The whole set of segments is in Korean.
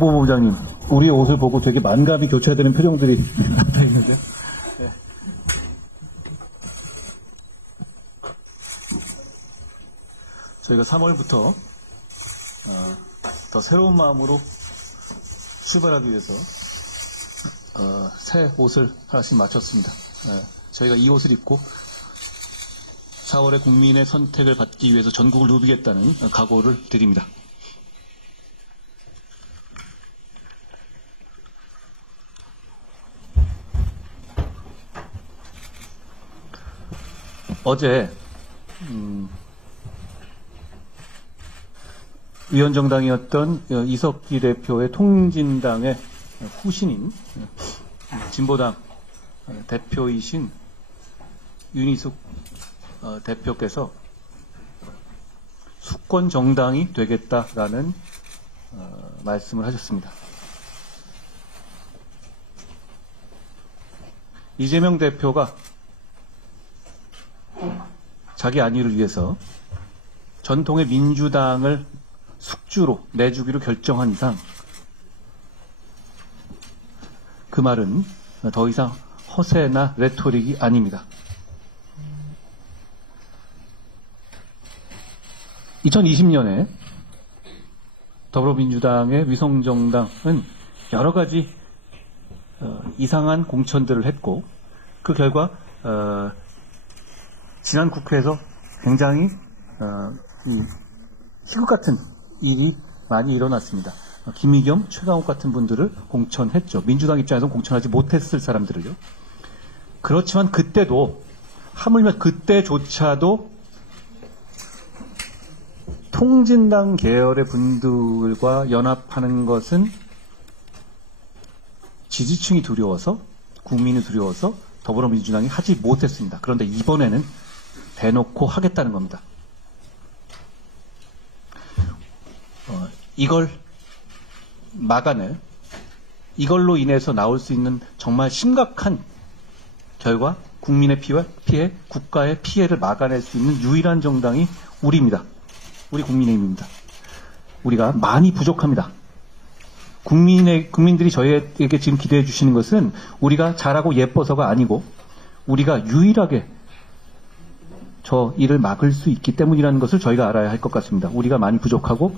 홍보부장님, 우리의 옷을 보고 되게 만감이 교차되는 표정들이 나타 있는데. 네. 저희가 3월부터 더 새로운 마음으로 출발하기 위해서 새 옷을 하나씩 맞췄습니다. 저희가 이 옷을 입고 4월에 국민의 선택을 받기 위해서 전국을 누비겠다는 각오를 드립니다. 어제 위원정당이었던 이석기 대표의 통진당의 후신인 진보당 대표이신 윤희숙 대표께서 수권 정당이 되겠다라는 말씀을 하셨습니다. 이재명 대표가 자기 안위를 위해서 전통의 민주당을 숙주로 내주기로 결정한 이상 그 말은 더 이상 허세나 레토릭이 아닙니다. 2020년에 더불어민주당의 위성정당은 여러 가지 이상한 공천들을 했고 그 결과 지난 국회에서 굉장히 희극 같은 일이 많이 일어났습니다. 김의겸, 최강욱 같은 분들을 공천했죠. 민주당 입장에서는 공천하지 못했을 사람들을요. 그렇지만 그때도 하물며 그때조차도 통진당 계열의 분들과 연합하는 것은 지지층이 두려워서 국민이 두려워서 더불어민주당이 하지 못했습니다. 그런데 이번에는 대놓고 하겠다는 겁니다. 이걸 막아낼, 이걸로 인해서 나올 수 있는 정말 심각한 결과, 국민의 피해, 국가의 피해를 막아낼 수 있는 유일한 정당이 우리입니다. 우리 국민의힘입니다. 우리가 많이 부족합니다. 국민들이 저희에게 지금 기대해 주시는 것은 우리가 잘하고 예뻐서가 아니고 우리가 유일하게 저 일을 막을 수 있기 때문이라는 것을 저희가 알아야 할 것 같습니다. 우리가 많이 부족하고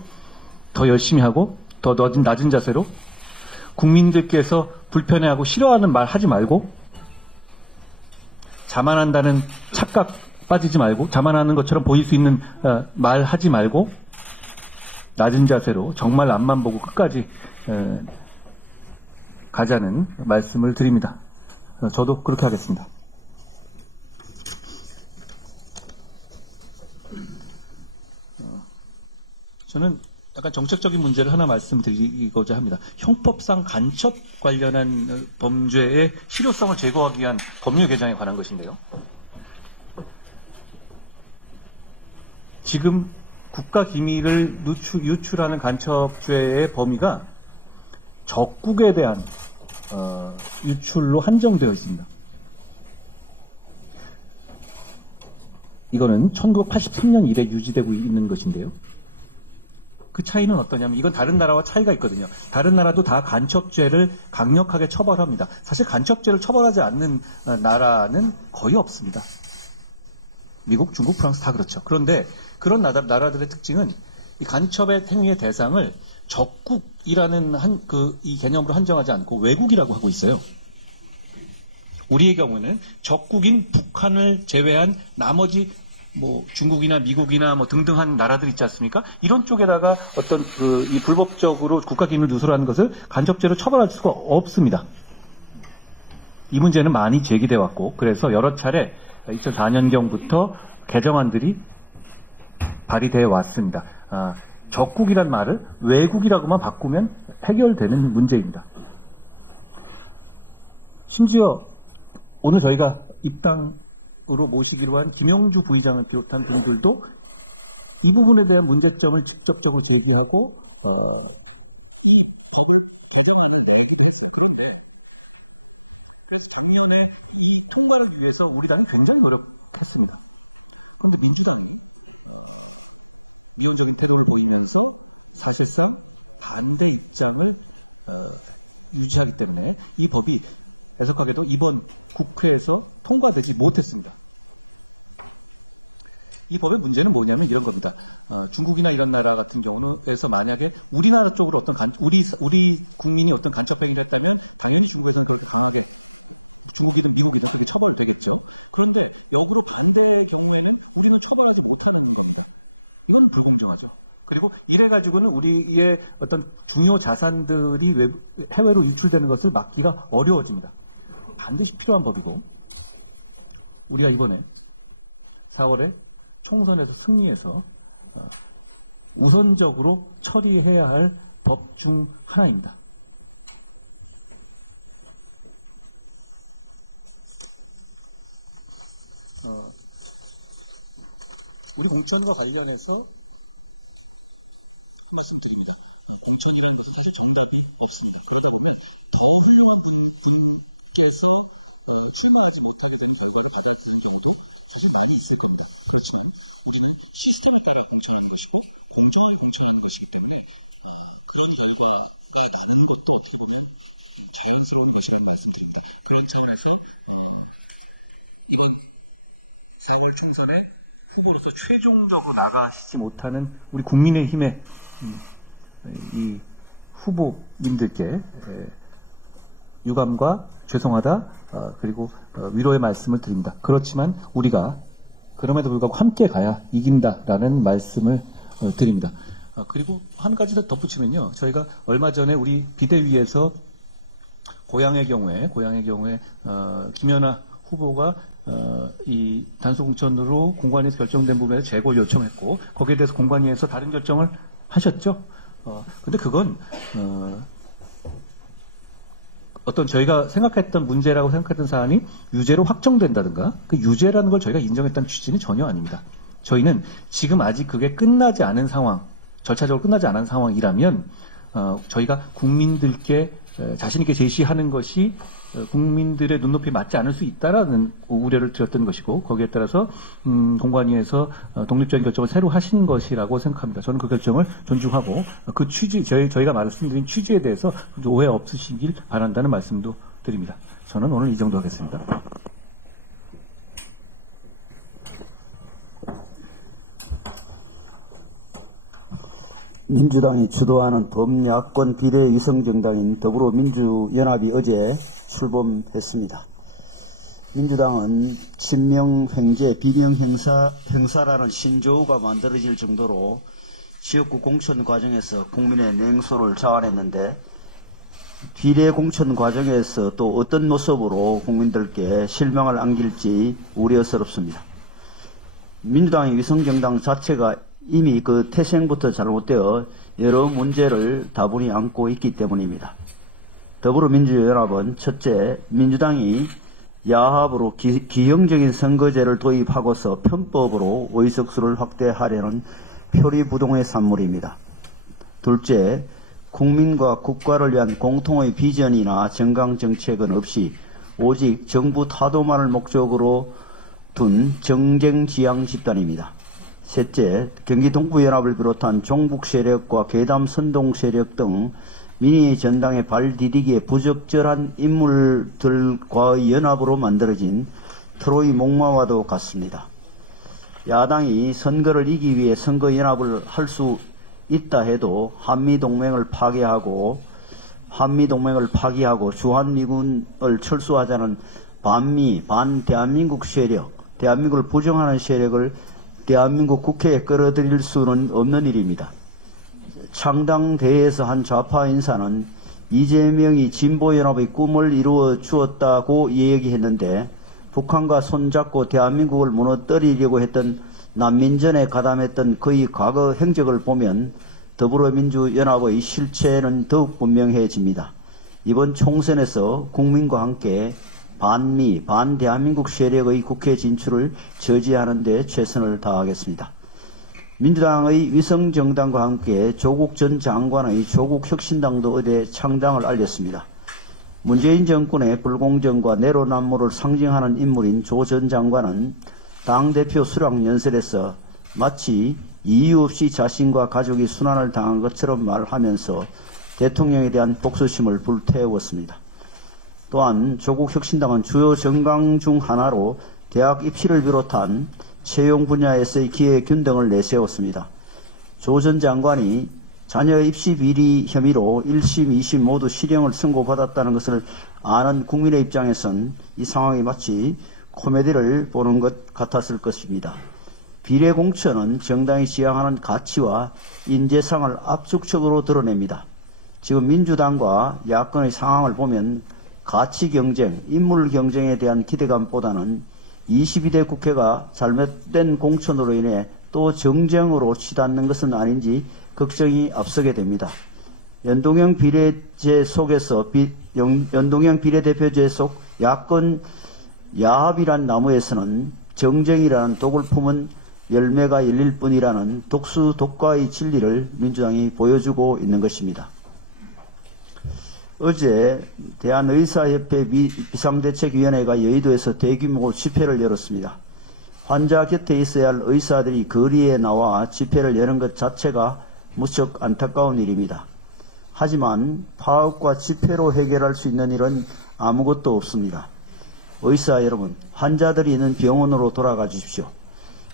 더 열심히 하고 더 낮은 자세로 국민들께서 불편해하고 싫어하는 말 하지 말고 자만한다는 착각 빠지지 말고 자만하는 것처럼 보일 수 있는 말 하지 말고 낮은 자세로 정말 앞만 보고 끝까지 가자는 말씀을 드립니다. 저도 그렇게 하겠습니다. 저는 약간 정책적인 문제를 하나 말씀드리고자 합니다. 형법상 간첩 관련한 범죄의 실효성을 제거하기 위한 법률 개정에 관한 것인데요. 지금 국가 기밀을 유출하는 간첩죄의 범위가 적국에 대한 유출로 한정되어 있습니다. 이거는 1983년 이래 유지되고 있는 것인데요. 그 차이는 어떠냐면 이건 다른 나라와 차이가 있거든요. 다른 나라도 다 간첩죄를 강력하게 처벌합니다. 사실 간첩죄를 처벌하지 않는 나라는 거의 없습니다. 미국, 중국, 프랑스 다 그렇죠. 그런데 그런 나라들의 특징은 이 간첩의 행위의 대상을 적국이라는 이 개념으로 한정하지 않고 외국이라고 하고 있어요. 우리의 경우는 적국인 북한을 제외한 나머지 중국이나 미국이나 등등한 나라들 있지 않습니까? 이런 쪽에다가 어떤 이 불법적으로 국가기밀을 누설하는 것을 간첩죄로 처벌할 수가 없습니다. 이 문제는 많이 제기돼 왔고 그래서 여러 차례 2004년경부터 개정안들이 발의되어 왔습니다. 적국이란 말을 외국이라고만 바꾸면 해결되는 문제입니다. 심지어 오늘 저희가 입당으로 모시기로 한 김영주 부의장을 비롯한 분들도 이 부분에 대한 문제점을 직접적으로 제기하고 이 법을 법원을 내렸습니다. 그래서 작년에 이 통과를 위해서 우리 당이 굉장히 어렵습니다. 그런데 민주당이 위헌적인 태도를 보이면서 사실상 반대 입장을 그래서 통과되지 못했습니다. 이거를 문제는 뭐냐면 중국이나 나라 같은 경우는 그래서 나는 우리나라 쪽으로 또 우리 국민이 어떤 간첩들이 한다면 다른 중국은 당하고 중국은 미국은 이제 처벌되겠죠. 그런데 역으로 반대의 경우에는 우리는 처벌하지 못하는 겁니다. 이건 불공정하죠. 그리고 이래가지고는 우리의 어떤 중요 자산들이 해외로 유출되는 것을 막기가 어려워집니다. 반드시 필요한 법이고, 우리가 이번에 4월에 총선에서 승리해서 우선적으로 처리해야 할 법 중 하나입니다. 우리 공천과 관련해서 말씀드립니다. 공천이라는 것은 사실 정답이 없습니다. 그러다 보면 더 훌륭한 분께서 출마하지 못하게 되는 결과를 받아들이는 경우도 사실 많이 있을 겁니다. 그렇지만 우리는 시스템을 따라 공천하는 것이고 공정하게 공천하는 것이기 때문에 그런 결과가 나는 것도 어떻게 보면 자연스러운 것이라는 말씀드립니다. 그런 차원에서 이번 4월 총선에 후보로서 최종적으로 나가시지 못하는 우리 국민의힘의 이 후보님들께 유감과 죄송하다 그리고 위로의 말씀을 드립니다. 그렇지만 우리가 그럼에도 불구하고 함께 가야 이긴다라는 말씀을 드립니다. 그리고 한 가지 더 덧붙이면요. 저희가 얼마 전에 우리 비대위에서 고향의 경우에 김연아 후보가 이 단수공천으로 공관위에서 결정된 부분에서 재고를 요청했고 거기에 대해서 공관위에서 다른 결정을 하셨죠. 근데 그건 어떤 저희가 생각했던 문제라고 생각했던 사안이 유죄로 확정된다든가 그 유죄라는 걸 저희가 인정했던 취지는 전혀 아닙니다. 저희는 지금 아직 그게 끝나지 않은 상황, 절차적으로 끝나지 않은 상황이라면 저희가 국민들께 자신있게 제시하는 것이 국민들의 눈높이에 맞지 않을 수 있다라는 우려를 드렸던 것이고 거기에 따라서 공관위에서 독립적인 결정을 새로 하신 것이라고 생각합니다. 저는 그 결정을 존중하고 그 취지, 저희가 말씀드린 취지에 대해서 오해 없으시길 바란다는 말씀도 드립니다. 저는 오늘 이 정도 하겠습니다. 민주당이 주도하는 범야권 비례위성정당인 더불어민주연합이 어제 출범했습니다. 민주당은 친명횡재, 비명행사라는 신조어가 만들어질 정도로 지역구 공천 과정에서 국민의 냉소를 자아냈는데 비례 공천 과정에서 또 어떤 모습으로 국민들께 실망을 안길지 우려스럽습니다. 민주당의 위성정당 자체가 이미 그 태생부터 잘못되어 여러 문제를 다분히 안고 있기 때문입니다. 더불어민주연합은 첫째, 민주당이 야합으로 기형적인 선거제를 도입하고서 편법으로 의석수를 확대하려는 표리부동의 산물입니다. 둘째, 국민과 국가를 위한 공통의 비전이나 정강정책은 없이 오직 정부 타도만을 목적으로 둔 정쟁지향 집단입니다. 셋째, 경기 동부연합을 비롯한 종북 세력과 괴담 선동 세력 등 민의 전당의 발 디디기에 부적절한 인물들과의 연합으로 만들어진 트로이 목마와도 같습니다. 야당이 선거를 이기기 위해 선거연합을 할 수 있다 해도 한미동맹을 파기하고 주한미군을 철수하자는 반미, 반대한민국 세력, 대한민국을 부정하는 세력을 대한민국 국회에 끌어들일 수는 없는 일입니다. 창당대회에서 한 좌파 인사는 이재명이 진보연합의 꿈을 이루어 주었다고 얘기했는데 북한과 손잡고 대한민국을 무너뜨리려고 했던 난민전에 가담했던 그의 과거 행적을 보면 더불어민주연합의 실체는 더욱 분명해집니다. 이번 총선에서 국민과 함께 반미, 반대한민국 세력의 국회 진출을 저지하는 데 최선을 다하겠습니다. 민주당의 위성정당과 함께 조국 전 장관의 조국혁신당도 어제 창당을 알렸습니다. 문재인 정권의 불공정과 내로남불을 상징하는 인물인 조 전 장관은 당대표 수락 연설에서 마치 이유 없이 자신과 가족이 순환을 당한 것처럼 말하면서 대통령에 대한 복수심을 불태웠습니다. 또한 조국 혁신당은 주요 정강 중 하나로 대학 입시를 비롯한 채용 분야에서의 기회 균등을 내세웠습니다. 조 전 장관이 자녀 입시 비리 혐의로 1심, 2심 모두 실형을 선고받았다는 것을 아는 국민의 입장에선 이 상황이 마치 코미디를 보는 것 같았을 것입니다. 비례 공천은 정당이 지향하는 가치와 인재상을 압축적으로 드러냅니다. 지금 민주당과 야권의 상황을 보면 가치 경쟁, 인물 경쟁에 대한 기대감보다는 22대 국회가 잘못된 공천으로 인해 또 정쟁으로 치닫는 것은 아닌지 걱정이 앞서게 됩니다. 연동형 비례제 속에서 연동형 비례대표제 속 야권 야합이란 나무에서는 정쟁이라는 독을 품은 열매가 열릴 뿐이라는 독수독과의 진리를 민주당이 보여주고 있는 것입니다. 어제 대한의사협회 비상대책위원회가 여의도에서 대규모 집회를 열었습니다. 환자 곁에 있어야 할 의사들이 거리에 나와 집회를 여는 것 자체가 무척 안타까운 일입니다. 하지만 파업과 집회로 해결할 수 있는 일은 아무것도 없습니다. 의사 여러분, 환자들이 있는 병원으로 돌아가 주십시오.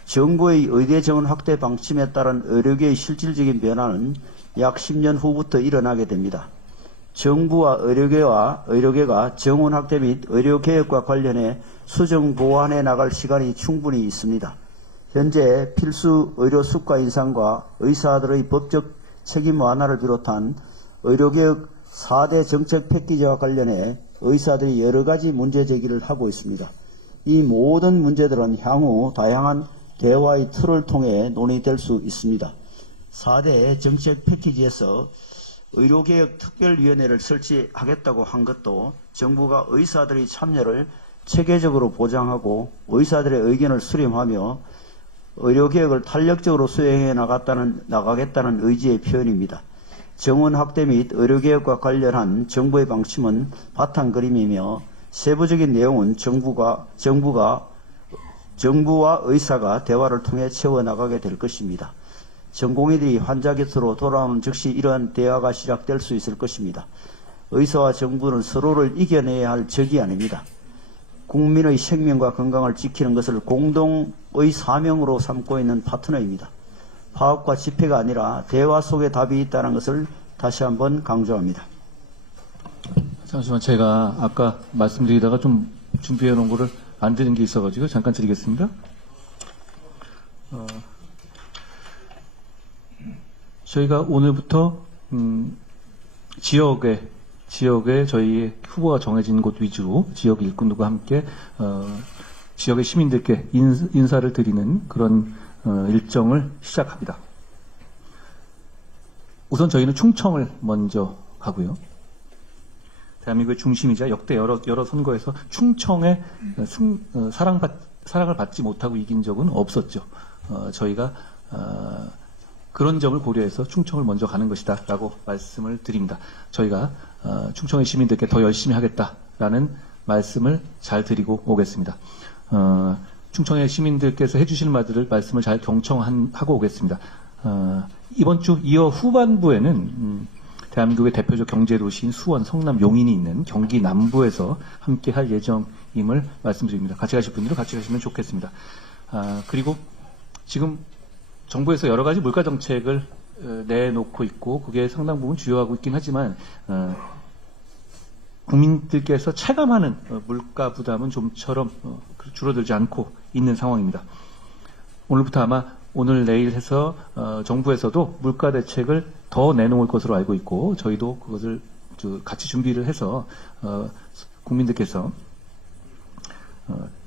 정부의 의대 정원 확대 방침에 따른 의료계의 실질적인 변화는 약 10년 후부터 일어나게 됩니다. 정부와 의료계가 정원 확대 및 의료개혁과 관련해 수정 보완해 나갈 시간이 충분히 있습니다. 현재 필수 의료 수가 인상과 의사들의 법적 책임 완화를 비롯한 의료개혁 4대 정책 패키지와 관련해 의사들이 여러 가지 문제 제기를 하고 있습니다. 이 모든 문제들은 향후 다양한 대화의 틀을 통해 논의될 수 있습니다. 4대 정책 패키지에서 의료개혁 특별위원회를 설치하겠다고 한 것도 정부가 의사들의 참여를 체계적으로 보장하고 의사들의 의견을 수렴하며 의료개혁을 탄력적으로 수행해 나가겠다는 의지의 표현입니다. 정원 확대 및 의료개혁과 관련한 정부의 방침은 바탕그림이며 세부적인 내용은 정부와 의사가 대화를 통해 채워나가게 될 것입니다. 전공의들이 환자 곁으로 돌아오는 즉시 이러한 대화가 시작될 수 있을 것입니다. 의사와 정부는 서로를 이겨내야 할 적이 아닙니다. 국민의 생명과 건강을 지키는 것을 공동의 사명으로 삼고 있는 파트너입니다. 파업과 집회가 아니라 대화 속에 답이 있다는 것을 다시 한번 강조합니다. 잠시만, 제가 아까 말씀드리다가 좀 준비해 놓은 거를 안 드린 게 있어가지고 잠깐 드리겠습니다. 저희가 오늘부터 지역에 저희 후보가 정해진 곳 위주로 지역 일꾼들과 함께 지역의 시민들께 인사를 드리는 그런 일정을 시작합니다. 우선 저희는 충청을 먼저 가고요. 대한민국의 중심이자 역대 여러 선거에서 충청의 사랑을 받지 못하고 이긴 적은 없었죠. 저희가 그런 점을 고려해서 충청을 먼저 가는 것이다 라고 말씀을 드립니다. 저희가 충청의 시민들께 더 열심히 하겠다라는 말씀을 잘 드리고 오겠습니다. 충청의 시민들께서 해주실 말씀을 잘 경청하고 오겠습니다. 이번 주 이어 후반부에는 대한민국의 대표적 경제도시인 수원, 성남, 용인이 있는 경기 남부에서 함께 할 예정임을 말씀드립니다. 같이 가실 분들은 같이 가시면 좋겠습니다. 그리고 지금 정부에서 여러 가지 물가 정책을 내놓고 있고 그게 상당 부분 주요하고 있긴 하지만 국민들께서 체감하는 물가 부담은 좀처럼 줄어들지 않고 있는 상황입니다. 오늘부터 아마 오늘 내일 해서 정부에서도 물가 대책을 더 내놓을 것으로 알고 있고 저희도 그것을 같이 준비를 해서 국민들께서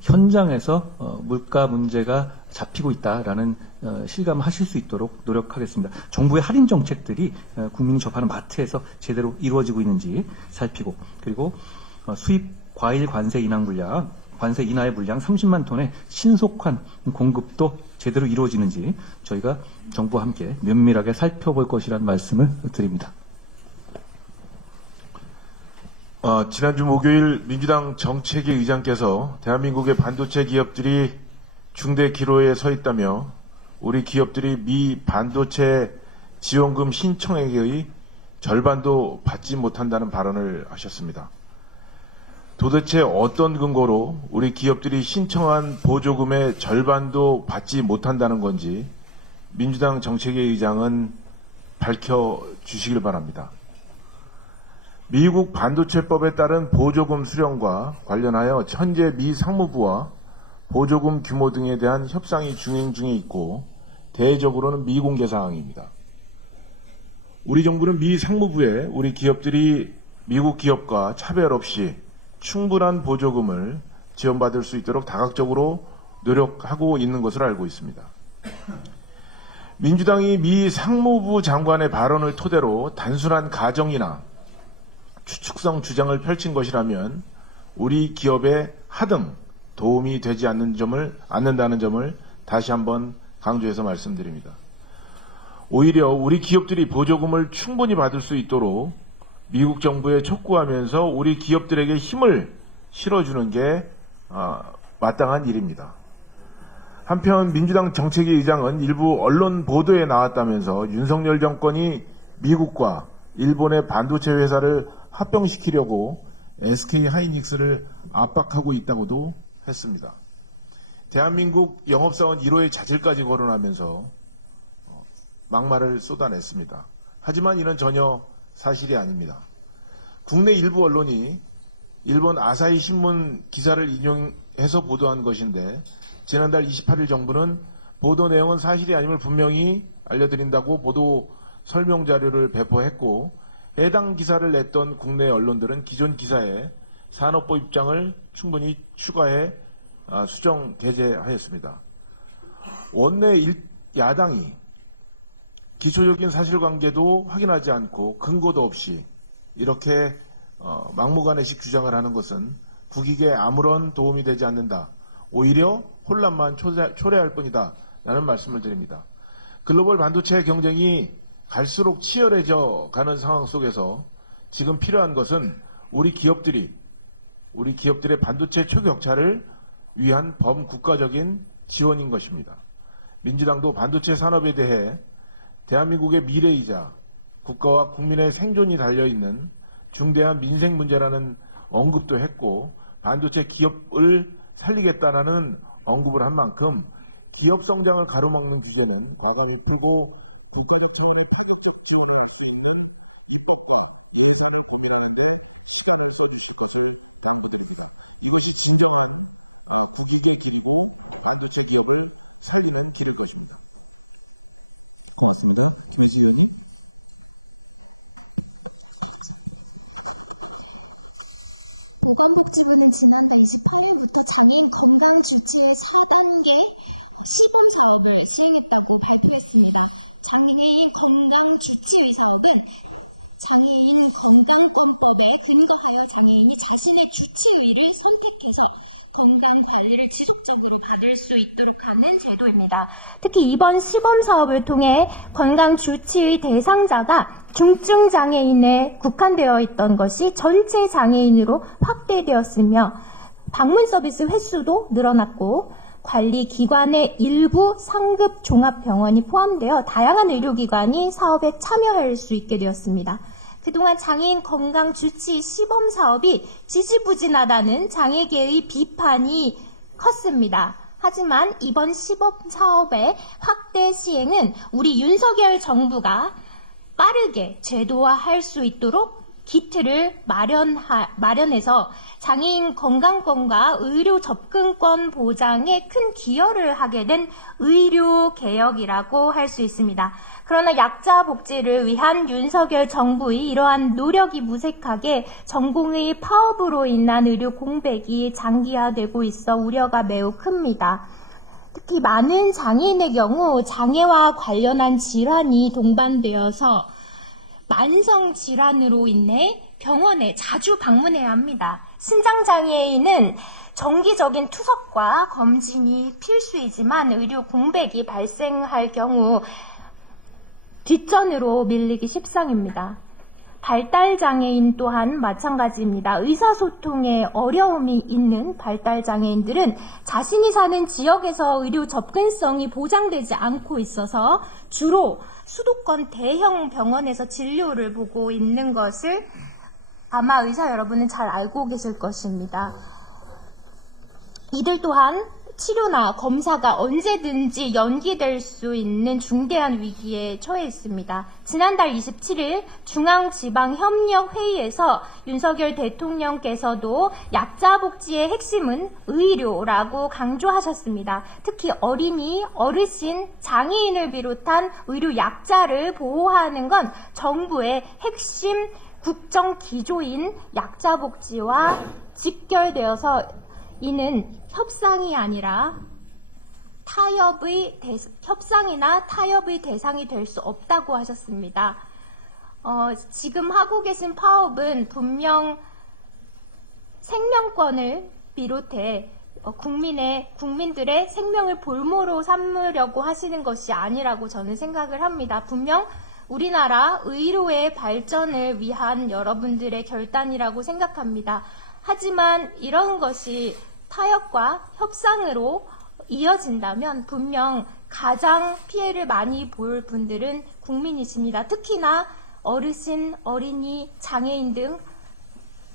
현장에서 물가 문제가 잡히고 있다라는 실감을 하실 수 있도록 노력하겠습니다. 정부의 할인 정책들이 국민이 접하는 마트에서 제대로 이루어지고 있는지 살피고 그리고 수입 과일 관세 인하의 물량 30만 톤의 신속한 공급도 제대로 이루어지는지 저희가 정부와 함께 면밀하게 살펴볼 것이라는 말씀을 드립니다. 지난주 목요일 민주당 정책위 의장께서 대한민국의 반도체 기업들이 중대 기로에 서 있다며 우리 기업들이 미 반도체 지원금 신청액의 절반도 받지 못한다는 발언을 하셨습니다. 도대체 어떤 근거로 우리 기업들이 신청한 보조금의 절반도 받지 못한다는 건지 민주당 정책위 의장은 밝혀주시길 바랍니다. 미국 반도체법에 따른 보조금 수령과 관련하여 현재 미 상무부와 보조금 규모 등에 대한 협상이 진행 중에 있고 대외적으로는 미공개 사항입니다. 우리 정부는 미 상무부에 우리 기업들이 미국 기업과 차별 없이 충분한 보조금을 지원받을 수 있도록 다각적으로 노력하고 있는 것으로 알고 있습니다. 민주당이 미 상무부 장관의 발언을 토대로 단순한 가정이나 추측성 주장을 펼친 것이라면 우리 기업에 하등 도움이 되지 않는다는 점을 다시 한번 강조해서 말씀드립니다. 오히려 우리 기업들이 보조금을 충분히 받을 수 있도록 미국 정부에 촉구하면서 우리 기업들에게 힘을 실어주는 게 마땅한 일입니다. 한편 민주당 정책위 의장은 일부 언론 보도에 나왔다면서 윤석열 정권이 미국과 일본의 반도체 회사를 합병시키려고 SK 하이닉스를 압박하고 있다고도 했습니다. 대한민국 영업사원 1호의 자질까지 거론하면서 막말을 쏟아냈습니다. 하지만 이는 전혀 사실이 아닙니다. 국내 일부 언론이 일본 아사히 신문 기사를 인용해서 보도한 것인데 지난달 28일 정부는 보도 내용은 사실이 아님을 분명히 알려드린다고 보도 설명 자료를 배포했고 해당 기사를 냈던 국내 언론들은 기존 기사에 산업부 입장을 충분히 추가해 수정 게재하였습니다. 원내 야당이 기초적인 사실관계도 확인하지 않고 근거도 없이 이렇게 막무가내식 주장을 하는 것은 국익에 아무런 도움이 되지 않는다. 오히려 혼란만 초래할 뿐이다. 라는 말씀을 드립니다. 글로벌 반도체 경쟁이 갈수록 치열해져 가는 상황 속에서 지금 필요한 것은 우리 기업들의 반도체 초격차를 위한 범국가적인 지원인 것입니다. 민주당도 반도체 산업에 대해 대한민국의 미래이자 국가와 국민의 생존이 달려있는 중대한 민생 문제라는 언급도 했고 반도체 기업을 살리겠다라는 언급을 한 만큼 기업 성장을 가로막는 기제는 과감히 풀고 국가적 지원을 필요적 지원을 할 수 있는 입법과 예산을 고민하는 데 시간을 써주실 것을 당부드립니다. 이것이 진정한 국익의 길고 반도체 기업을 살리는 길이 됐습니다. 고맙습니다. 전시장님. 보건복지부는 지난달 28일부터 장애인 건강 주치의 4단계 시범 사업을 시행했다고 발표했습니다. 장애인 건강 주치의 사업은 장애인 건강권법에 근거하여 장애인이 자신의 주치의를 선택해서 건강 관리를 지속적으로 받을 수 있도록 하는 제도입니다. 특히 이번 시범 사업을 통해 건강 주치의 대상자가 중증 장애인에 국한되어 있던 것이 전체 장애인으로 확대되었으며 방문 서비스 횟수도 늘어났고 관리 기관의 일부 상급 종합병원이 포함되어 다양한 의료기관이 사업에 참여할 수 있게 되었습니다. 그동안 장애인 건강 주치 시범 사업이 지지부진하다는 장애계의 비판이 컸습니다. 하지만 이번 시범 사업의 확대 시행은 우리 윤석열 정부가 빠르게 제도화할 수 있도록 기틀을 마련해서 장애인 건강권과 의료 접근권 보장에 큰 기여를 하게 된 의료 개혁이라고 할 수 있습니다. 그러나 약자 복지를 위한 윤석열 정부의 이러한 노력이 무색하게 전공의 파업으로 인한 의료 공백이 장기화되고 있어 우려가 매우 큽니다. 특히 많은 장애인의 경우 장애와 관련한 질환이 동반되어서 만성 질환으로 인해 병원에 자주 방문해야 합니다. 신장장애인은 정기적인 투석과 검진이 필수이지만 의료 공백이 발생할 경우 뒷전으로 밀리기 십상입니다. 발달장애인 또한 마찬가지입니다. 의사소통에 어려움이 있는 발달장애인들은 자신이 사는 지역에서 의료 접근성이 보장되지 않고 있어서 주로 수도권 대형 병원에서 진료를 보고 있는 것을 아마 의사 여러분은 잘 알고 계실 것입니다. 이들 또한 치료나 검사가 언제든지 연기될 수 있는 중대한 위기에 처해 있습니다. 지난달 27일 중앙지방협력회의에서 윤석열 대통령께서도 약자복지의 핵심은 의료라고 강조하셨습니다. 특히 어린이, 어르신, 장애인을 비롯한 의료 약자를 보호하는 건 정부의 핵심 국정 기조인 약자복지와 직결되어서 이는 협상이 아니라 협상이나 타협의 대상이 될 수 없다고 하셨습니다. 지금 하고 계신 파업은 분명 생명권을 비롯해 국민들의 생명을 볼모로 삼으려고 하시는 것이 아니라고 저는 생각을 합니다. 분명 우리나라 의료의 발전을 위한 여러분들의 결단이라고 생각합니다. 하지만 이런 것이 타협과 협상으로 이어진다면 분명 가장 피해를 많이 볼 분들은 국민이십니다. 특히나 어르신, 어린이, 장애인 등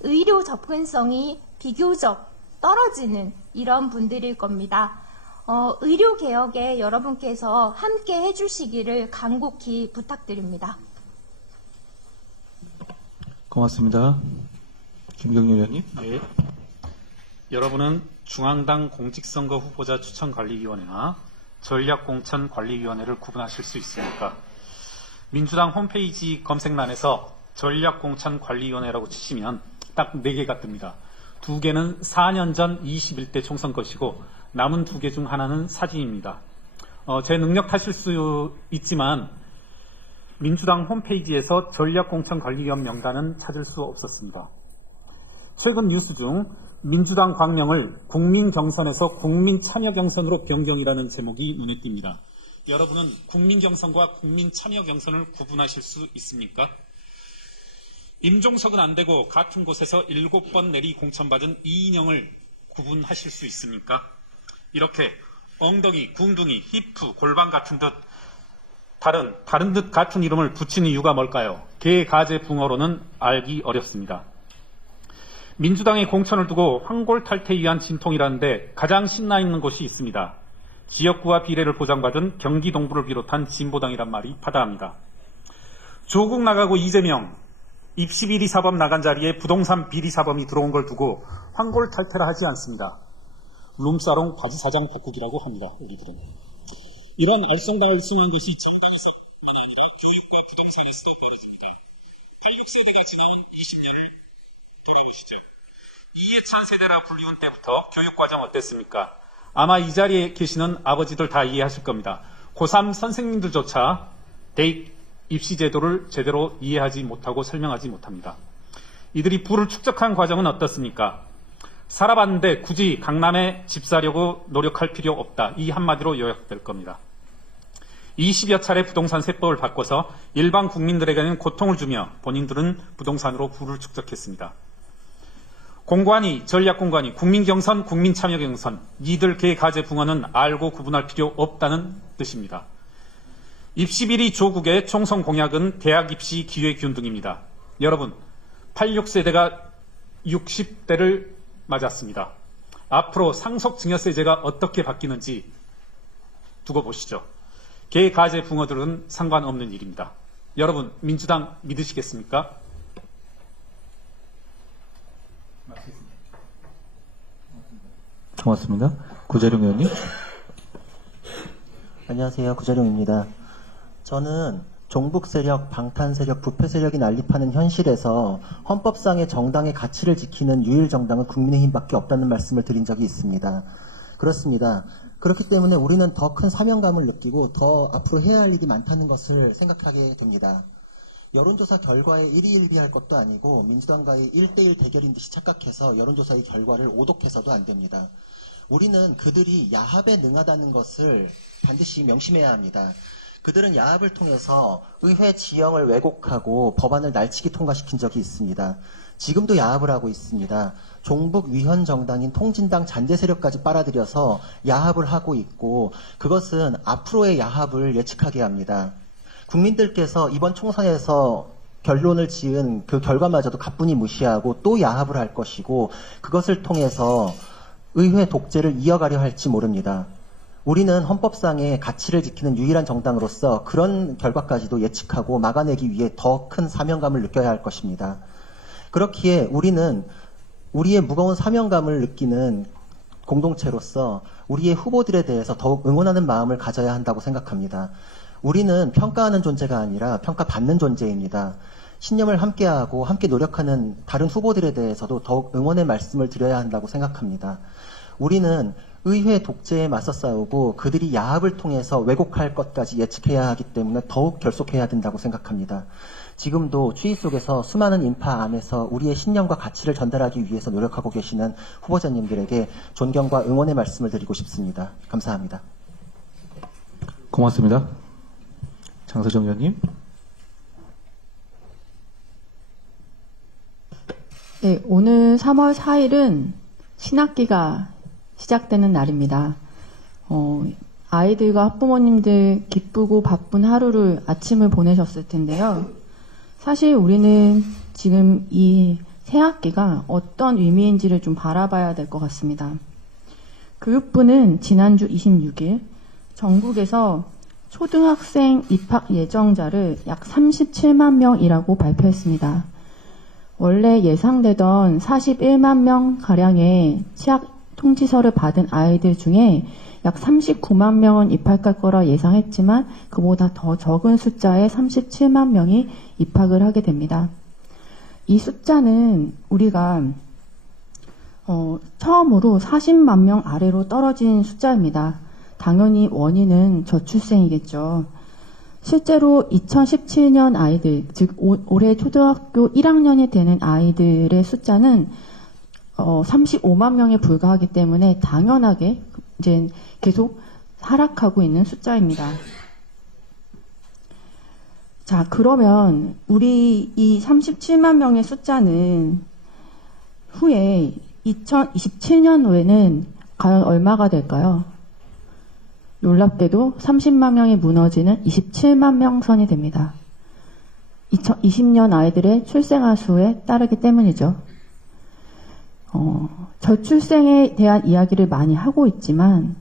의료 접근성이 비교적 떨어지는 이런 분들일 겁니다. 의료 개혁에 여러분께서 함께 해주시기를 간곡히 부탁드립니다. 고맙습니다. 김경률 의원님. 네. 여러분은 중앙당 공직선거 후보자 추천관리위원회나 전략공천관리위원회를 구분하실 수 있습니까? 민주당 홈페이지 검색란에서 전략공천관리위원회라고 치시면 딱 4개가 뜹니다. 2개는 4년 전 21대 총선 것이고 남은 2개 중 하나는 사진입니다. 제 능력 탓일 수 있지만 민주당 홈페이지에서 전략공천관리위원 명단은 찾을 수 없었습니다. 최근 뉴스 중 민주당 광명을 국민경선에서 국민참여경선으로 변경이라는 제목이 눈에 띕니다. 여러분은 국민경선과 국민참여경선을 구분하실 수 있습니까? 임종석은 안 되고 같은 곳에서 7번 내리 공천받은 이인영을 구분하실 수 있습니까? 이렇게 엉덩이, 궁둥이, 히프, 골반 같은 듯 다른 듯 같은 이름을 붙인 이유가 뭘까요? 개, 가재, 붕어로는 알기 어렵습니다. 민주당의 공천을 두고 황골탈퇴에 의한 진통이라는데 가장 신나 있는 곳이 있습니다. 지역구와 비례를 보장받은 경기 동부를 비롯한 진보당이란 말이 파다합니다. 조국 나가고 이재명, 입시 비리 사범 나간 자리에 부동산 비리 사범이 들어온 걸 두고 황골탈퇴라 하지 않습니다. 룸사롱 바지 사장 바꾸기라고 합니다. 우리들은. 이런 알쏭달쏭한 것이 정당에서뿐만 아니라 교육과 부동산에서도 벌어집니다. 86세대가 지나온 20년을 돌아보시죠. 이해찬 세대라 불리운 때부터 교육과정 어땠습니까? 아마 이 자리에 계시는 아버지들 다 이해하실 겁니다. 고3 선생님들조차 대입 입시 제도를 제대로 이해하지 못하고 설명하지 못합니다. 이들이 부를 축적한 과정은 어떻습니까? 살아봤는데 굳이 강남에 집 사려고 노력할 필요 없다. 이 한마디로 요약될 겁니다. 20여 차례 부동산 세법을 바꿔서 일반 국민들에게는 고통을 주며 본인들은 부동산으로 부를 축적했습니다. 공관위, 전략공관위, 국민경선, 국민참여경선, 이들 개, 가재, 붕어는 알고 구분할 필요 없다는 뜻입니다. 입시비리 조국의 총선 공약은 대학 입시 기회균 등입니다. 여러분, 86세대가 60대를 맞았습니다. 앞으로 상속증여세제가 어떻게 바뀌는지 두고 보시죠. 개, 가재, 붕어들은 상관없는 일입니다. 여러분, 민주당 믿으시겠습니까? 고맙습니다. 구재룡 의원님. 안녕하세요. 구자룡입니다. 저는 종북 세력, 방탄 세력, 부패 세력이 난립하는 현실에서 헌법상의 정당의 가치를 지키는 유일 정당은 국민의힘밖에 없다는 말씀을 드린 적이 있습니다. 그렇습니다. 그렇기 때문에 우리는 더 큰 사명감을 느끼고 더 앞으로 해야 할 일이 많다는 것을 생각하게 됩니다. 여론조사 결과에 일희일비할 것도 아니고 민주당과의 1대1 대결인 듯이 착각해서 여론조사의 결과를 오독해서도 안 됩니다. 우리는 그들이 야합에 능하다는 것을 반드시 명심해야 합니다. 그들은 야합을 통해서 의회 지형을 왜곡하고 법안을 날치기 통과시킨 적이 있습니다. 지금도 야합을 하고 있습니다. 종북 위헌 정당인 통진당 잔재 세력까지 빨아들여서 야합을 하고 있고 그것은 앞으로의 야합을 예측하게 합니다. 국민들께서 이번 총선에서 결론을 지은 그 결과마저도 가뿐히 무시하고 또 야합을 할 것이고 그것을 통해서 의회 독재를 이어가려 할지 모릅니다. 우리는 헌법상의 가치를 지키는 유일한 정당으로서 그런 결과까지도 예측하고 막아내기 위해 더 큰 사명감을 느껴야 할 것입니다. 그렇기에 우리는 우리의 무거운 사명감을 느끼는 공동체로서 우리의 후보들에 대해서 더욱 응원하는 마음을 가져야 한다고 생각합니다. 우리는 평가하는 존재가 아니라 평가받는 존재입니다. 신념을 함께하고 함께 노력하는 다른 후보들에 대해서도 더욱 응원의 말씀을 드려야 한다고 생각합니다. 우리는 의회 독재에 맞서 싸우고 그들이 야합을 통해서 왜곡할 것까지 예측해야 하기 때문에 더욱 결속해야 된다고 생각합니다. 지금도 추위 속에서 수많은 인파 안에서 우리의 신념과 가치를 전달하기 위해서 노력하고 계시는 후보자님들에게 존경과 응원의 말씀을 드리고 싶습니다. 감사합니다. 고맙습니다. 장서정 의원님. 네, 오늘 3월 4일은 신학기가 시작되는 날입니다. 아이들과 학부모님들 기쁘고 바쁜 하루를 아침을 보내셨을 텐데요. 사실 우리는 지금 이 새학기가 어떤 의미인지를 좀 바라봐야 될 것 같습니다. 교육부는 지난주 26일 전국에서 초등학생 입학 예정자를 약 37만 명이라고 발표했습니다. 원래 예상되던 41만 명 가량의 취학 통지서를 받은 아이들 중에 약 39만 명은 입학할 거라 예상했지만 그보다 더 적은 숫자의 37만 명이 입학을 하게 됩니다. 이 숫자는 우리가 처음으로 40만 명 아래로 떨어진 숫자입니다. 당연히 원인은 저출생이겠죠. 실제로 2017년 아이들, 즉 올해 초등학교 1학년이 되는 아이들의 숫자는 35만 명에 불과하기 때문에 당연하게 이제 계속 하락하고 있는 숫자입니다. 자, 그러면 우리 이 37만 명의 숫자는 후에 2027년도에는 과연 얼마가 될까요? 놀랍게도 30만 명이 무너지는 27만 명 선이 됩니다. 2020년 아이들의 출생아 수에 따르기 때문이죠. 저출생에 대한 이야기를 많이 하고 있지만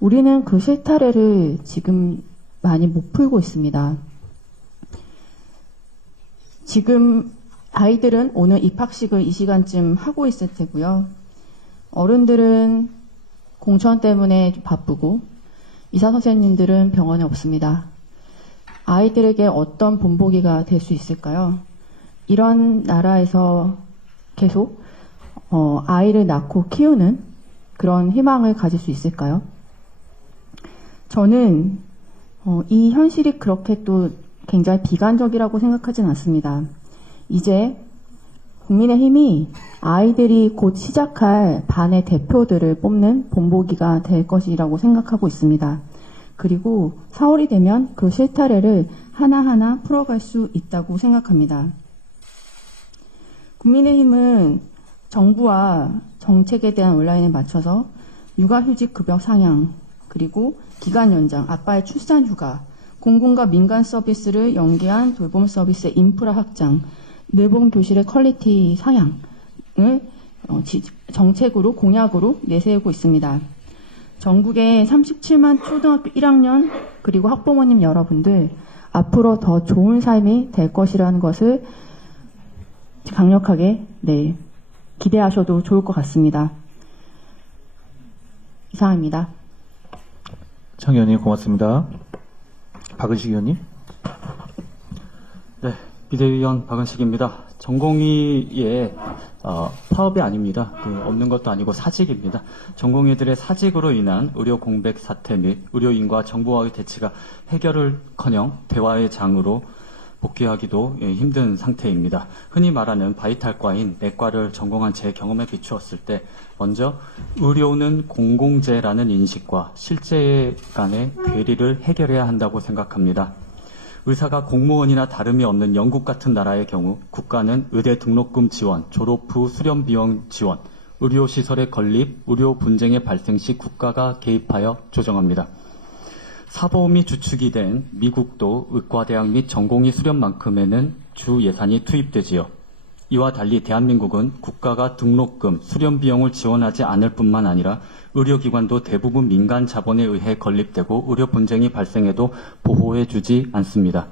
우리는 그 실타래를 지금 많이 못 풀고 있습니다. 지금 아이들은 오늘 입학식을 이 시간쯤 하고 있을 테고요. 어른들은 공천 때문에 좀 바쁘고 의사 선생님들은 병원에 없습니다. 아이들에게 어떤 본보기가 될 수 있을까요? 이런 나라에서 계속 아이를 낳고 키우는 그런 희망을 가질 수 있을까요? 저는 이 현실이 그렇게 또 굉장히 비관적이라고 생각하진 않습니다. 이제 국민의힘이 아이들이 곧 시작할 반의 대표들을 뽑는 본보기가 될 것이라고 생각하고 있습니다. 그리고 4월이 되면 그 실타래를 하나하나 풀어갈 수 있다고 생각합니다. 국민의힘은 정부와 정책에 대한 온라인에 맞춰서 육아휴직 급여 상향, 그리고 기간 연장, 아빠의 출산 휴가, 공공과 민간 서비스를 연계한 돌봄 서비스의 인프라 확장, 늘봄 교실의 퀄리티 상향을 정책으로, 공약으로 내세우고 있습니다. 전국의 37만 초등학교 1학년 그리고 학부모님 여러분들, 앞으로 더 좋은 삶이 될 것이라는 것을 강력하게 기대하셔도 좋을 것 같습니다. 이상입니다. 장 의원님 고맙습니다. 박은식 의원님. 네, 비대위원 박은식입니다. 전공의의 파업이 아닙니다. 없는 것도 아니고 사직입니다. 전공의들의 사직으로 인한 의료 공백 사태 및 의료인과 정부와의 대치가 해결을커녕 대화의 장으로 복귀하기도 힘든 상태입니다. 흔히 말하는 바이탈과인 내과를 전공한 제 경험에 비추었을 때 먼저 의료는 공공재라는 인식과 실제 간의 괴리를 해결해야 한다고 생각합니다. 의사가 공무원이나 다름이 없는 영국 같은 나라의 경우 국가는 의대 등록금 지원, 졸업 후 수련 비용 지원, 의료시설의 건립, 의료 분쟁의 발생 시 국가가 개입하여 조정합니다. 사보험이 주축이 된 미국도 의과대학 및 전공의 수련만큼에는 주 예산이 투입되지요. 이와 달리 대한민국은 국가가 등록금, 수련 비용을 지원하지 않을 뿐만 아니라 의료기관도 대부분 민간 자본에 의해 건립되고 의료 분쟁이 발생해도 보호해주지 않습니다.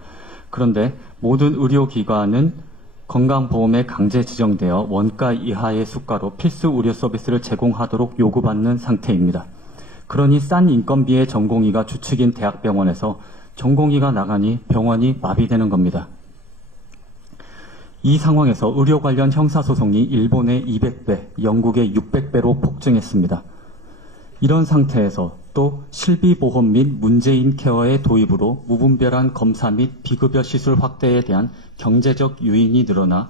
그런데 모든 의료기관은 건강보험에 강제 지정되어 원가 이하의 수가로 필수 의료 서비스를 제공하도록 요구받는 상태입니다. 그러니 싼 인건비의 전공의가 주축인 대학병원에서 전공의가 나가니 병원이 마비되는 겁니다. 이 상황에서 의료 관련 형사소송이 일본의 200배, 영국의 600배로 폭증했습니다. 이런 상태에서 또 실비보험 및 문재인 케어의 도입으로 무분별한 검사 및 비급여 시술 확대에 대한 경제적 유인이 늘어나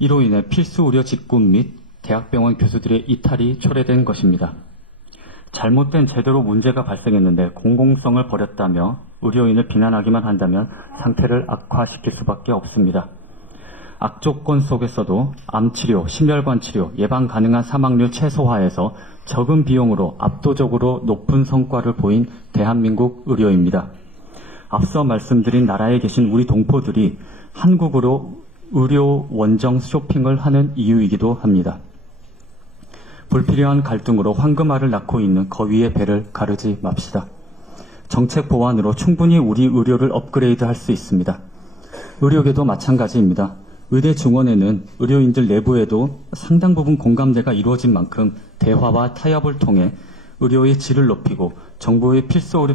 이로 인해 필수 의료 직군 및 대학병원 교수들의 이탈이 초래된 것입니다. 잘못된 제도로 문제가 발생했는데 공공성을 버렸다며 의료인을 비난하기만 한다면 상태를 악화시킬 수밖에 없습니다. 악조건 속에서도 암치료, 심혈관 치료, 예방 가능한 사망률 최소화에서 적은 비용으로 압도적으로 높은 성과를 보인 대한민국 의료입니다. 앞서 말씀드린 나라에 계신 우리 동포들이 한국으로 의료 원정 쇼핑을 하는 이유이기도 합니다. 불필요한 갈등으로 황금알을 낳고 있는 거위의 배를 가르지 맙시다. 정책 보완으로 충분히 우리 의료를 업그레이드할 수 있습니다. 의료계도 마찬가지입니다. 의대 증원에는 의료인들 내부에도 상당 부분 공감대가 이루어진 만큼 대화와 타협을 통해 의료의 질을 높이고 정부의 필수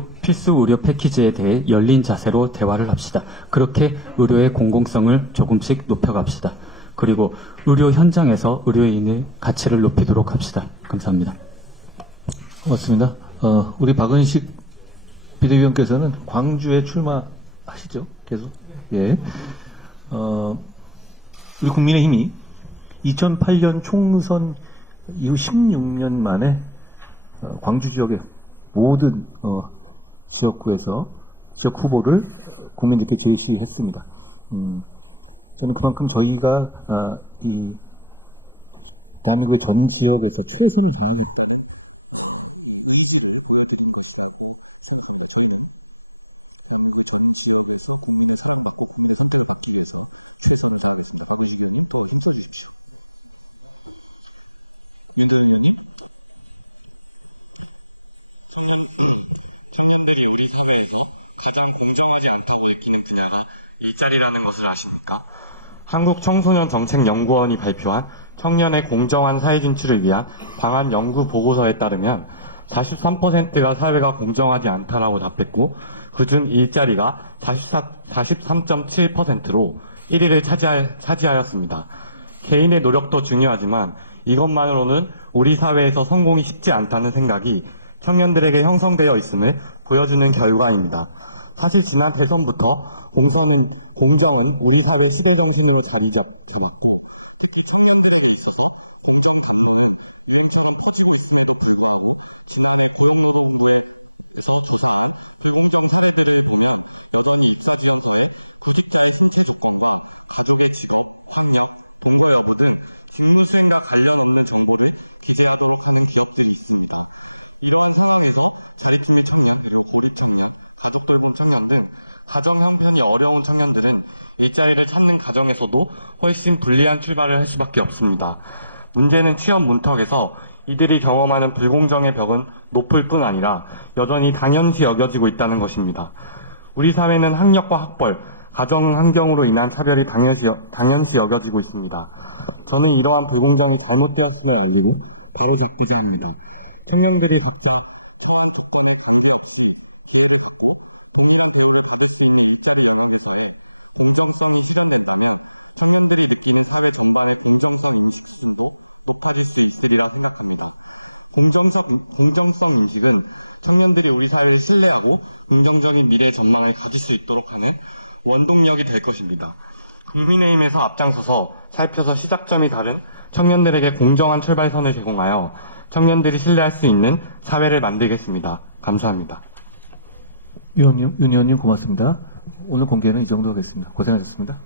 의료 패키지에 대해 열린 자세로 대화를 합시다. 그렇게 의료의 공공성을 조금씩 높여갑시다. 그리고 의료 현장에서 의료인의 가치를 높이도록 합시다. 감사합니다. 고맙습니다. 우리 박은식 비대위원께서는 광주에 출마하시죠? 계속? 예. 우리 국민의힘이 2008년 총선 이후 16년 만에 광주 지역의 모든 지역구에서 지역 후보를 국민들께 제시했습니다. 저는 그만큼 저희가 이 대한민국 전 지역에서 최선을 다하는 청년들이 우리 사회에서 가장 공정하지 않다고 느끼는 분야가 일자리라는 것을 아십니까? 한국청소년정책연구원이 발표한 청년의 공정한 사회 진출을 위한 방안 연구 보고서에 따르면 43%가 사회가 공정하지 않다라고 답했고 그중 일자리가 43.7%로 1위를 차지하였습니다. 개인의 노력도 중요하지만 이것만으로는 우리 사회에서 성공이 쉽지 않다는 생각이 청년들에게 형성되어 있음을 보여주는 결과입니다. 사실 지난 대선부터 공정은 우리 사회 시대 정신으로 자리 잡히고 있고 특히 청년들에게 있어서 공정을 강조하고 매우 지키고 있음에도 불구하고 지난 고용노동부의 조사와 공무원 사례들에 의해 여전히 입사지원 후에 구직자의 신체 조건과 가족의 직업, 학력, 동료 여부 등 직무 수행과 관련 없는 정보를 기재하도록 하는 기업들이 있습니다. 이러한 상황에서 자립심의 청년, 그리고 고립 청년, 가족 돌봄 청년 등 가정 형편이 어려운 청년들은 일자리를 찾는 과정에서도 훨씬 불리한 출발을 할 수밖에 없습니다. 문제는 취업 문턱에서 이들이 경험하는 불공정의 벽은 높을 뿐 아니라 여전히 당연시 여겨지고 있다는 것입니다. 우리 사회는 학력과 학벌, 가정 환경으로 인한 차별이 당연시 여겨지고 있습니다. 저는 이러한 불공정이 잘못되었음을 알리고 바로 잡고자 합니다. 청년들이 각자 조건을 공정하고 기회를 갖고 동일한 대우를 받을 수 있는 일자리 영역에서의 공정성이 실현된다면 청년들이 느끼는 사회 전반의 공정성 인식 수준도 높아질 수 있으리라 생각합니다. 공정성 인식은 청년들이 우리 사회를 신뢰하고 긍정적인 미래 전망을 가질 수 있도록 하는 원동력이 될 것입니다. 국민의힘에서 앞장서서 살펴서 시작점이 다른 청년들에게 공정한 출발선을 제공하여 청년들이 신뢰할 수 있는 사회를 만들겠습니다. 감사합니다. 윤 의원님 고맙습니다. 오늘 공개는 이 정도 하겠습니다. 고생하셨습니다.